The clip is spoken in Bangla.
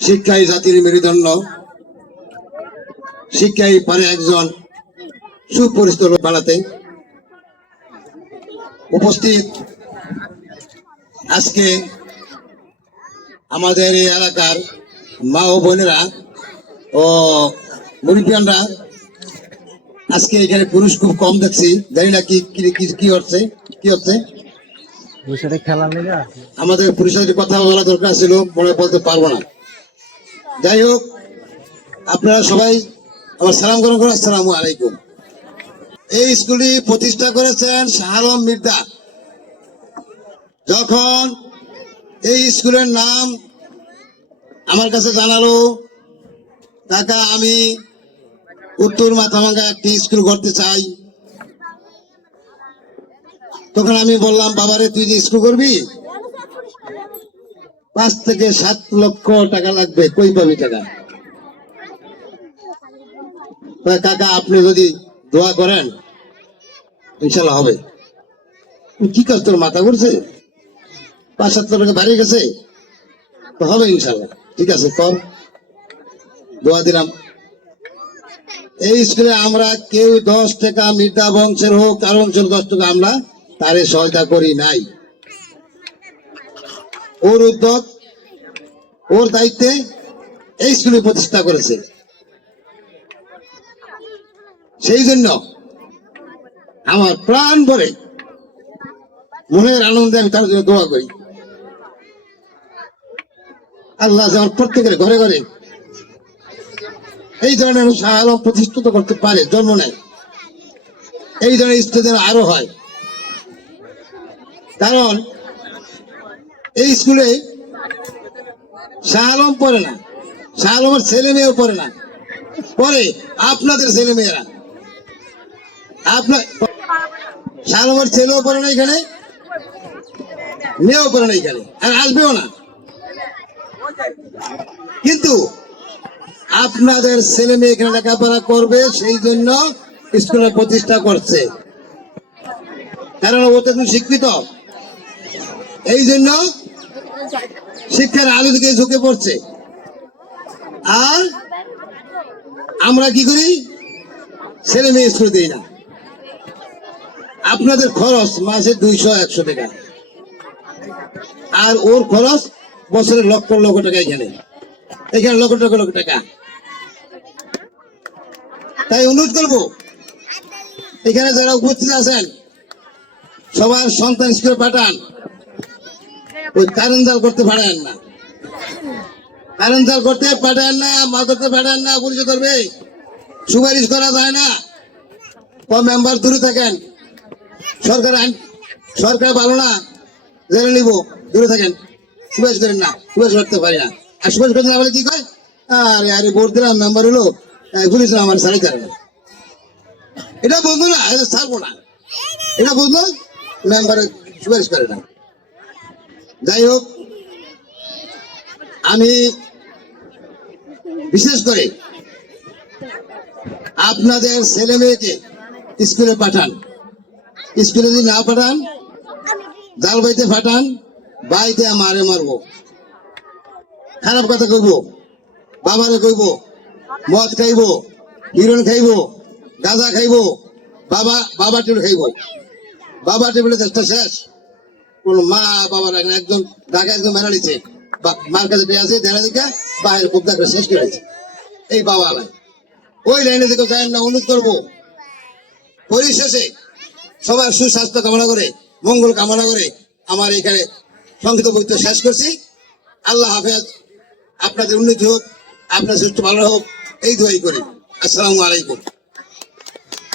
শিক্ষাই জাতির মেরুদণ্ড, শিক্ষাই পারে একজন সুপরিচিত লোক বানাতে। উপস্থিত আজকে আমাদের এই এলাকার মা ও বোনেরা ও মুরব্বিয়ানরা, আজকে এখানে পুরুষ খুব কম দেখছি, জানি না কি হচ্ছে। আমাদের পুরুষের কথা বলা দরকার ছিল, মনে বলতে পারবো না। যাই হোক, আপনারা সবাই আমার সালাম গ্রহণ করুন। আসসালামু আলাইকুম। এই স্কুলটি প্রতিষ্ঠা করেছেন শাহ আলম মির্জা। যখন এই স্কুলের নাম আমার কাছে জানালো, কাকা আমি উত্তর মাথাভাঙ্গা একটি স্কুল করতে চাই, তখন আমি বললাম, বাবারে তুই যে স্কুল করবি 5 থেকে 7 লক্ষ টাকা লাগবে, কই পাবি টাকা? কাকা আপনি যদি দোয়া করেন ইনশাল্লাহ হবে। কি কাজ তোর মাথা করছে? 5-7 টাকা বাড়িয়ে গেছে তো হবে ইনশাল্লাহ। ঠিক আছে, কর, দোয়া দিলাম। এই স্কুলে আমরা কেউ 10 টাকা মির্জা বংশের হোক, কারো বংশের 10 টাকা আমরা তারে সহায়তা করি নাই। ওর উদ্যোগ, ওর দায়িত্বে এই স্কুলে প্রতিষ্ঠা করেছে। সেই জন্য আমার প্রাণ ভরে মনের আনন্দে আমি তার জন্য দোয়া করি। আল্লাহ যেন প্রত্যেকের ঘরে ঘরে এই ধরনের শাহ আলম প্রতিষ্ঠিত করতে পারে, জন্ম নেয়, এই ধরনের স্কুল যেন আরো হয়। কারণ এই স্কুলে শাহ আলম পড়ে না, শাহ আলমের ছেলে মেয়েও পড়ে না, পরে আপনাদের ছেলে মেয়েরা। আপনার শাহ আলমের ছেলেও পড়ে না এখানে, মেয়েও পড়ে না এখানে, আর আসবেও না। কিন্তু আপনাদের ছেলে মেয়ে এখানে লেখাপড়া করবে, সেই জন্য স্কুলের প্রতিষ্ঠা করছে। কারণ ও তো শিক্ষিত, এই জন্য শিক্ষার আলো দিকে ঝুঁকে পড়ছে। আর আমরা কি করি? ছেলে মেয়ে স্কুলে দিই না। আপনাদের খরচ মাসে 200-100 টাকা, আর ওর খরচ বছরে লক্ষ লক্ষ টাকা। এখানে লক্ষ টাকা। তাই অনুরোধ করবো, এখানে যারা উপস্থিত আছেন সবার সন্তান স্কুলে পাঠান। ওই কারেন্ট জাল করতে পাঠান না, কারেন্ট জাল করতে পাঠান না, মাছ ধরতে পাঠান না, পুলিশে ধরবে। সুপারিশ করা যায় না, মেম্বার দূরে থাকেন। সরকার ভালো না, জেনে নিব, দূরে থাকেন, সুপারিশ করেন না। সুপারিশ করতে পারি না, আর সুপারিশ করতে না বলে কি কয়, আরে ভোট দিলাম, মেম্বার হলো, পুলিশ আমার সারাই যাবে। এটা বলবো না, এটা ছাড়বো না, এটা বলবো, মেম্বারে সুপারিশ করে না। যাই হোক, আমি বিশেষ করে আপনাদের ছেলে মেয়েকে স্কুলে পাঠান। স্কুলে যদি না পাঠান, জাল বাইতে পাঠান, বাইতে মারে মারবো, খারাপ কথা কইব, বাবারে কইব, মদ খাইব, হিরোইন খাইব, গাঁজা খাইব, বাবা টেবিল খাইব। বাবা টেবিলে চেষ্টা শেষ। কোন মা বাবা রাখেন, একজন ঢাকা একজন মেরা নিচ্ছে, মার কাছে আছে দেখা দিকা বাইরে খুব দেখা শেষ করেছে। এই বাবা নাই, ওই লাইনে থেকে যায় না। অনুরোধ করবো, পরিশেষে সবার সুস্বাস্থ্য কামনা করে, মঙ্গল কামনা করে আমার এখানে সংক্ষিপ্ত বক্তব্য শেষ করছি। আল্লাহ হাফেজ, আপনাদের উন্নতি হোক, আপনার সুস্থ ভালো হোক, এই দোয়াই করি। আসসালামু আলাইকুম।